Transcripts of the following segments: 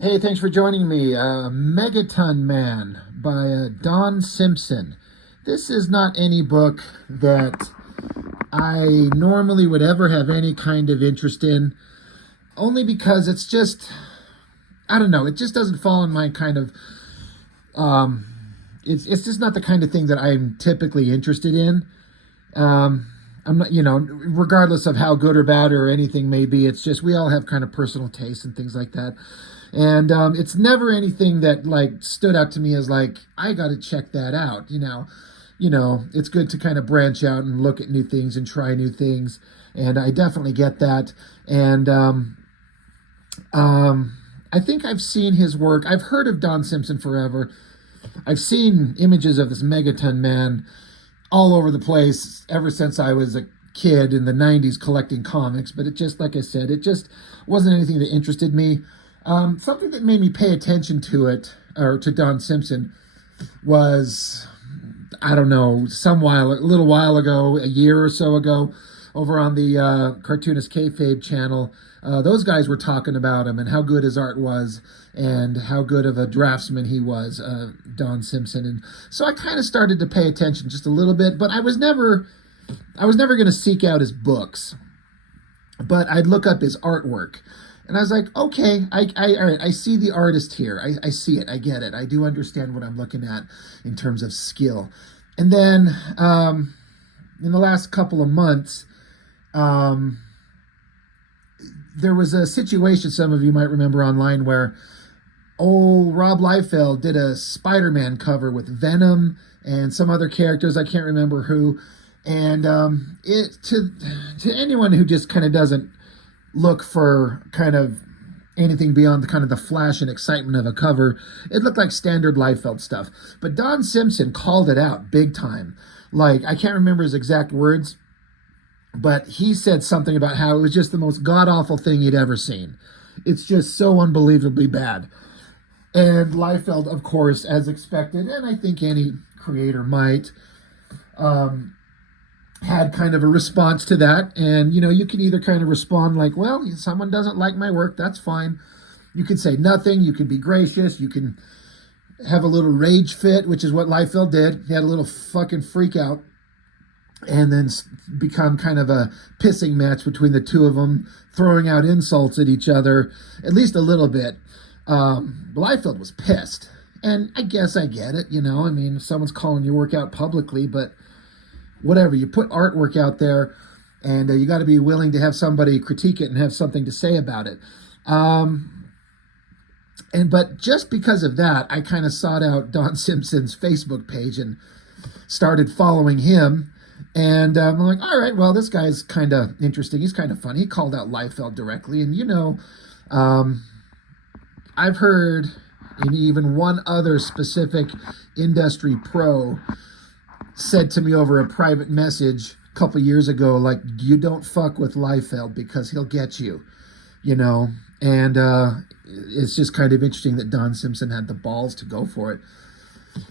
Hey, thanks for joining me. Megaton Man by Don Simpson. This is not any book that I normally would ever have any kind of interest in, only because it's just, I don't know, it just doesn't fall in my kind of, um, it's just not the kind of thing that I'm typically interested in. Um, I'm not, regardless of how good or bad or anything may be, it's just we all have kind of personal tastes and things like that. And it's never anything that like stood out to me as like I got to check that out. It's good to kind of branch out and look at new things and try new things, and I definitely get that. And I think I've seen his work. I've heard of Don Simpson forever. I've seen images of this Megaton Man all over the place ever since I was a kid in the 90s collecting comics, but it just, like I said, it just wasn't anything that interested me. Something that made me pay attention to it, or to Don Simpson, was, I don't know, a little while ago, a year or so ago, over on the Cartoonist Kayfabe channel. Those guys were talking about him and how good his art was and how good of a draftsman he was, Don Simpson. And so I kind of started to pay attention just a little bit, but I was never going to seek out his books, but I'd look up his artwork. And I was like, okay, all right, I see the artist here. I see it. I get it. I do understand what I'm looking at in terms of skill. And then in the last couple of months, there was a situation some of you might remember online where old Rob Liefeld did a Spider-Man cover with Venom and some other characters. I can't remember who. And it to anyone who just kind of doesn't look for kind of anything beyond the kind of the flash and excitement of a cover, it looked like standard Liefeld stuff. But Don Simpson called it out big time. Like, I can't remember his exact words, but he said something about how it was just the most god-awful thing he'd ever seen. It's just so unbelievably bad. And Liefeld, of course, as expected, and I think any creator might, had kind of a response to that. And, you can either kind of respond like, well, someone doesn't like my work, that's fine. You can say nothing, you can be gracious, you can have a little rage fit, which is what Liefeld did. He had a little fucking freak out and then become kind of a pissing match between the two of them, throwing out insults at each other, at least a little bit. Liefeld was pissed. And I guess I get it, I mean, if someone's calling your work out publicly, but whatever, you put artwork out there, and you got to be willing to have somebody critique it and have something to say about it. But just because of that, I kind of sought out Don Simpson's Facebook page and started following him. And I'm like, all right, well, this guy's kind of interesting. He's kind of funny. He called out Liefeld directly, and I've heard in even one other specific industry pro said to me over a private message a couple years ago, like, you don't fuck with Liefeld because he'll get you, and it's just kind of interesting that Don Simpson had the balls to go for it,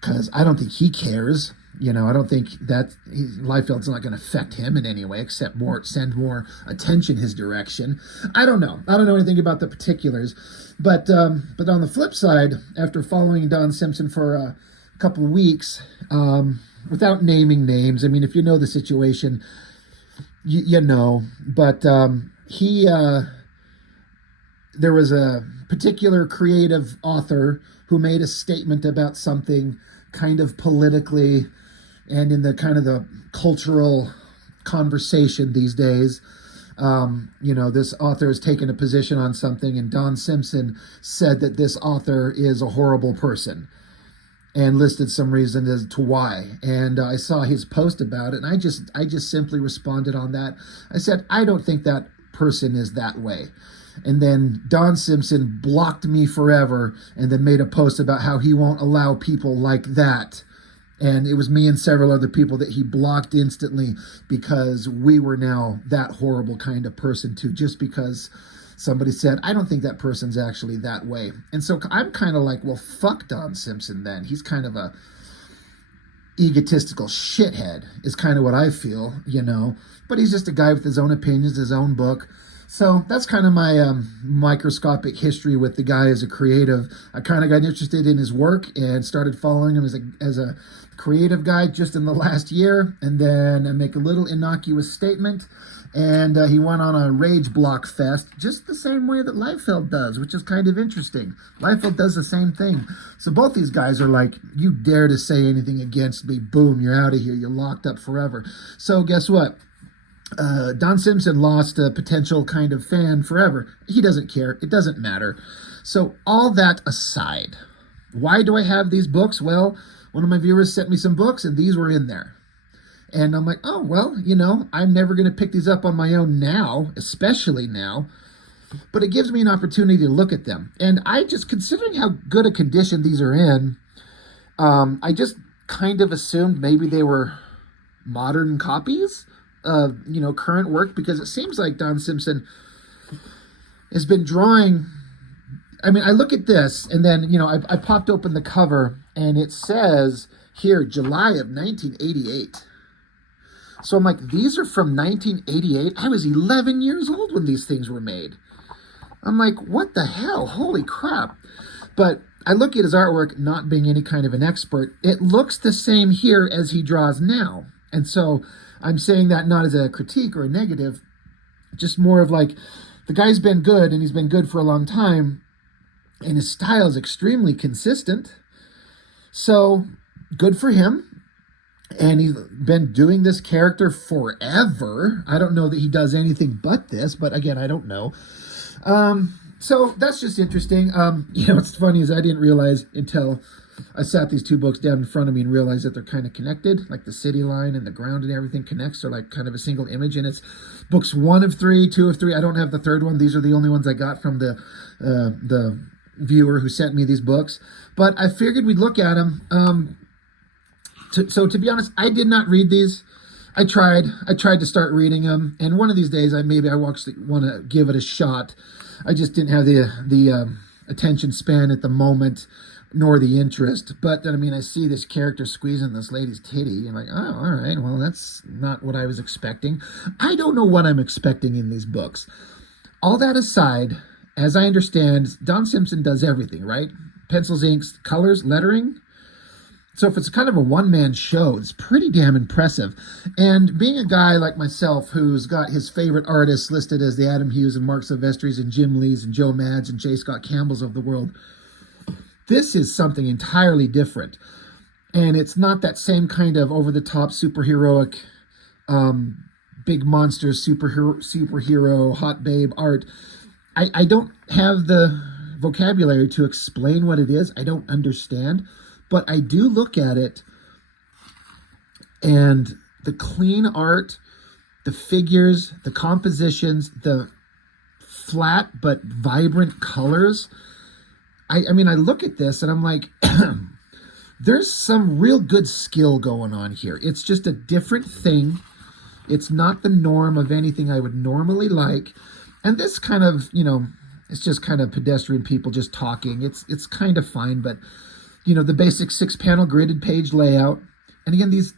because I don't think he cares. I don't think that Liefeld's not going to affect him in any way, except send more attention his direction. I don't know anything about the particulars, but on the flip side, after following Don Simpson for a couple of weeks, without naming names, I mean, if you know the situation, you know. But there was a particular creative author who made a statement about something kind of politically and in the kind of the cultural conversation these days. This author has taken a position on something, and Don Simpson said that this author is a horrible person and listed some reason as to why. And I saw his post about it, and I just simply responded on that. I said, I don't think that person is that way. And then Don Simpson blocked me forever and then made a post about how he won't allow people like that. And it was me and several other people that he blocked instantly because we were now that horrible kind of person too, just because somebody said, I don't think that person's actually that way. And so I'm kind of like, well, fuck Don Simpson then. He's kind of a egotistical shithead is kind of what I feel, But he's just a guy with his own opinions, his own book, So that's kind of my microscopic history with the guy as a creative. I kind of got interested in his work and started following him as a creative guy just in the last year. And then I make a little innocuous statement. And he went on a rage block fest just the same way that Liefeld does, which is kind of interesting. Liefeld does the same thing. So both these guys are like, you dare to say anything against me, boom, you're out of here. You're locked up forever. So guess what? Don Simpson lost a potential kind of fan forever. He doesn't care. It doesn't matter. So all that aside, why do I have these books? Well, one of my viewers sent me some books and these were in there. And I'm like, oh, well, I'm never going to pick these up on my own now, especially now. But it gives me an opportunity to look at them. And I just, considering how good a condition these are in, I just kind of assumed maybe they were modern copies of, current work, because it seems like Don Simpson has been drawing. I mean, I look at this and then, I popped open the cover and it says here, July of 1988. So I'm like, these are from 1988. I was 11 years old when these things were made. I'm like, what the hell? Holy crap. But I look at his artwork, not being any kind of an expert. It looks the same here as he draws now. And so I'm saying that not as a critique or a negative, just more of like, the guy's been good and he's been good for a long time. And his style is extremely consistent. So good for him. And he's been doing this character forever. I don't know that he does anything but this, but again, I don't know. So that's just interesting. What's funny is I didn't realize until I sat these two books down in front of me and realized that they're kind of connected, like the city line and the ground and everything connects. They're like kind of a single image, and it's books 1 of 3, 2 of 3. I don't have the third one. These are the only ones I got from the viewer who sent me these books. But I figured we'd look at them. So to be honest, I did not read these. I tried to start reading them, and one of these days I want to give it a shot. I just didn't have the attention span at the moment, nor the interest. But then, I see this character squeezing this lady's titty, and I'm like, oh, all right, well, that's not what I was expecting. I don't know what I'm expecting in these books. All that aside, as I understand, Don Simpson does everything, right? Pencils, inks, colors, lettering. So if it's kind of a one-man show, it's pretty damn impressive. And being a guy like myself who's got his favorite artists listed as the Adam Hughes and Mark Silvestris and Jim Lees and Joe Mads and J. Scott Campbells of the world, this is something entirely different. And it's not that same kind of over-the-top superheroic, big monster superhero, hot babe art. I don't have the vocabulary to explain what it is. I don't understand. But I do look at it, and the clean art, the figures, the compositions, the flat but vibrant colors. I look at this and I'm like, there's some real good skill going on here. It's just a different thing. It's not the norm of anything I would normally like. And this kind of, it's just kind of pedestrian people just talking. It's kind of fine, but the basic 6-panel gridded page layout. And again, these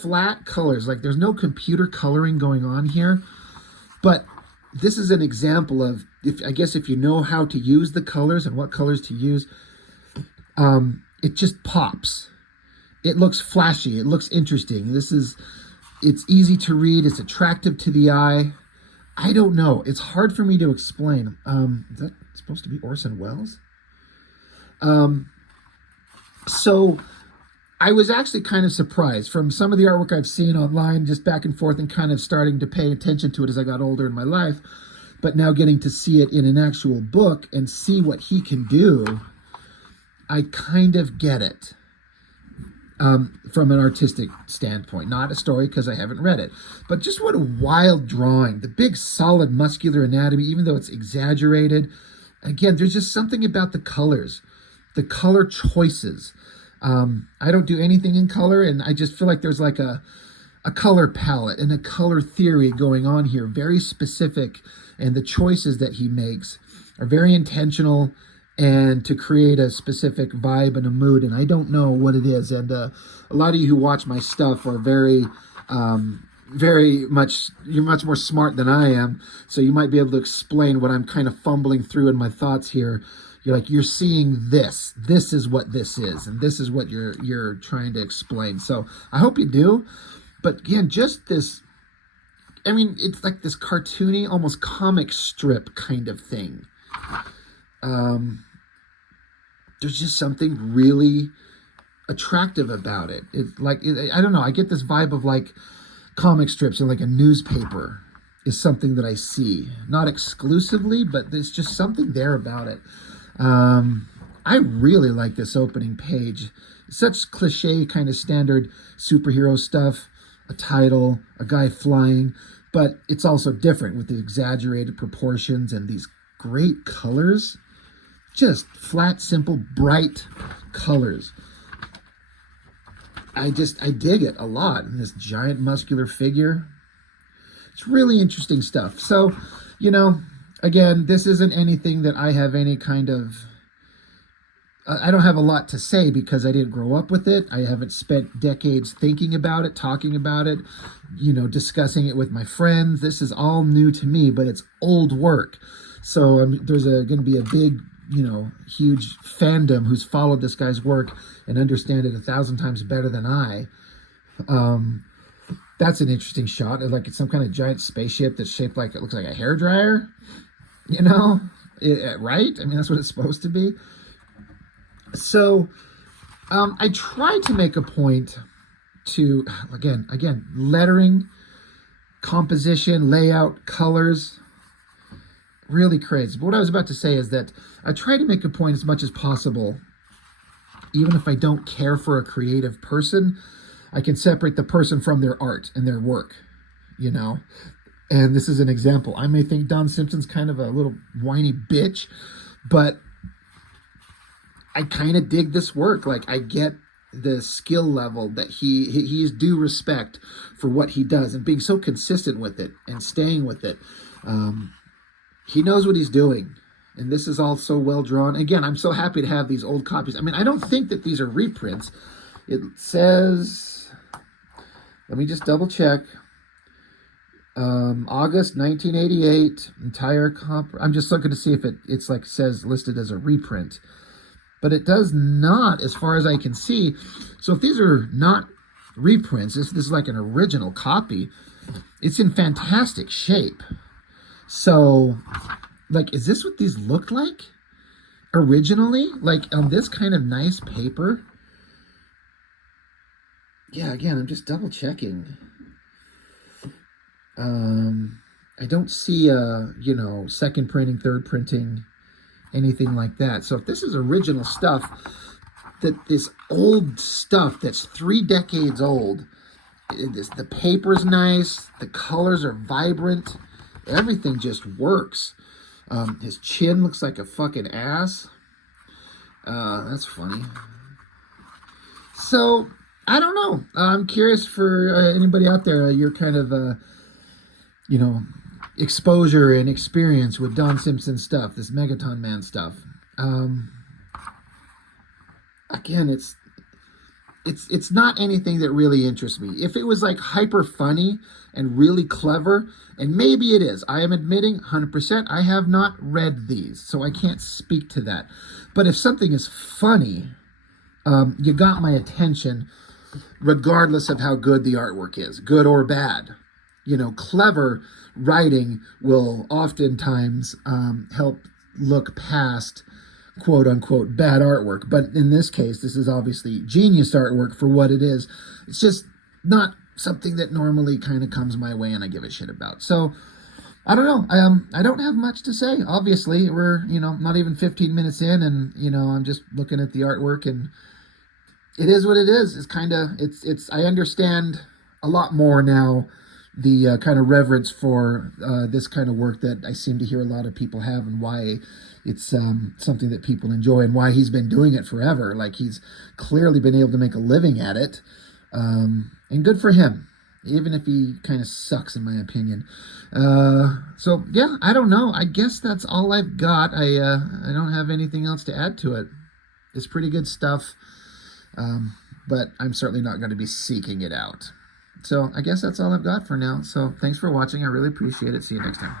flat colors, like there's no computer coloring going on here. But this is an example of, if you know how to use the colors and what colors to use, it just pops. It looks flashy. It looks interesting. It's easy to read. It's attractive to the eye. I don't know. It's hard for me to explain. Is that supposed to be Orson Welles? So I was actually kind of surprised from some of the artwork I've seen online, just back and forth, and kind of starting to pay attention to it as I got older in my life, but now getting to see it in an actual book and see what he can do. I kind of get it, from an artistic standpoint, not a story because I haven't read it, but just what a wild drawing, the big solid muscular anatomy, even though it's exaggerated. Again, there's just something about the colors. The color choices. I don't do anything in color, and I just feel like there's like a color palette and a color theory going on here, very specific, and the choices that he makes are very intentional and to create a specific vibe and a mood, and I don't know what it is. And a lot of you who watch my stuff are very you're much more smart than I am, so you might be able to explain what I'm kind of fumbling through in my thoughts here. You're like, you're seeing this is what this is, and this is what you're trying to explain. So I hope you do. But again, just this, I mean, it's like this cartoony, almost comic strip kind of thing. There's just something really attractive about it. I don't know, I get this vibe of like comic strips and like a newspaper is something that I see, not exclusively, but there's just something there about it. I really like this opening page. Such cliche kind of standard superhero stuff, a title, a guy flying, but it's also different with the exaggerated proportions and these great colors. Just flat, simple, bright colors. I dig it a lot. And this giant muscular figure. It's really interesting stuff. So, again, this isn't anything that I have any kind of, I don't have a lot to say because I didn't grow up with it. I haven't spent decades thinking about it, talking about it, discussing it with my friends. This is all new to me, but it's old work. So there's going to be a big, huge fandom who's followed this guy's work and understand it 1,000 times better than I. That's an interesting shot. Like it's some kind of giant spaceship that's shaped like it looks like a hairdryer, right? I mean, that's what it's supposed to be. So I try to make a point to, again, lettering, composition, layout, colors, really crazy. But what I was about to say is that I try to make a point as much as possible, even if I don't care for a creative person, I can separate the person from their art and their work, And this is an example. I may think Don Simpson's kind of a little whiny bitch, but I kind of dig this work. Like I get the skill level that he's due respect for what he does and being so consistent with it and staying with it. He knows what he's doing. And this is all so well drawn. Again, I'm so happy to have these old copies. I mean, I don't think that these are reprints. It says, let me just double check. August 1988, entire comp. I'm just looking to see if it's like says listed as a reprint. But it does not, as far as I can see. So if these are not reprints, this is like an original copy. It's in fantastic shape. So, like, is this what these looked like originally? Like on this kind of nice paper? Yeah, again, I'm just double checking. I don't see, second printing, third printing, anything like that. So if this is original stuff, this old stuff that's 3 decades old, the paper's nice, the colors are vibrant, everything just works. His chin looks like a fucking ass. That's funny. So, I don't know. I'm curious for anybody out there, your kind of, exposure and experience with Don Simpson stuff, this Megaton Man stuff. Again, it's not anything that really interests me. If it was like hyper funny and really clever, and maybe it is, I am admitting 100%, I have not read these, so I can't speak to that. But if something is funny, you got my attention, regardless of how good the artwork is, good or bad. Clever writing will oftentimes help look past quote unquote bad artwork. But in this case, this is obviously genius artwork for what it is. It's just not something that normally kind of comes my way and I give a shit about. So I don't know. I don't have much to say. Obviously, we're, not even 15 minutes in and, I'm just looking at the artwork and it is what it is. It's kind of, I understand a lot more now the kind of reverence for this kind of work that I seem to hear a lot of people have and why it's something that people enjoy and why he's been doing it forever. Like he's clearly been able to make a living at it. And good for him, even if he kind of sucks in my opinion. So yeah, I don't know. I guess that's all I've got. I don't have anything else to add to it. It's pretty good stuff. But I'm certainly not going to be seeking it out. So I guess that's all I've got for now. So thanks for watching. I really appreciate it. See you next time.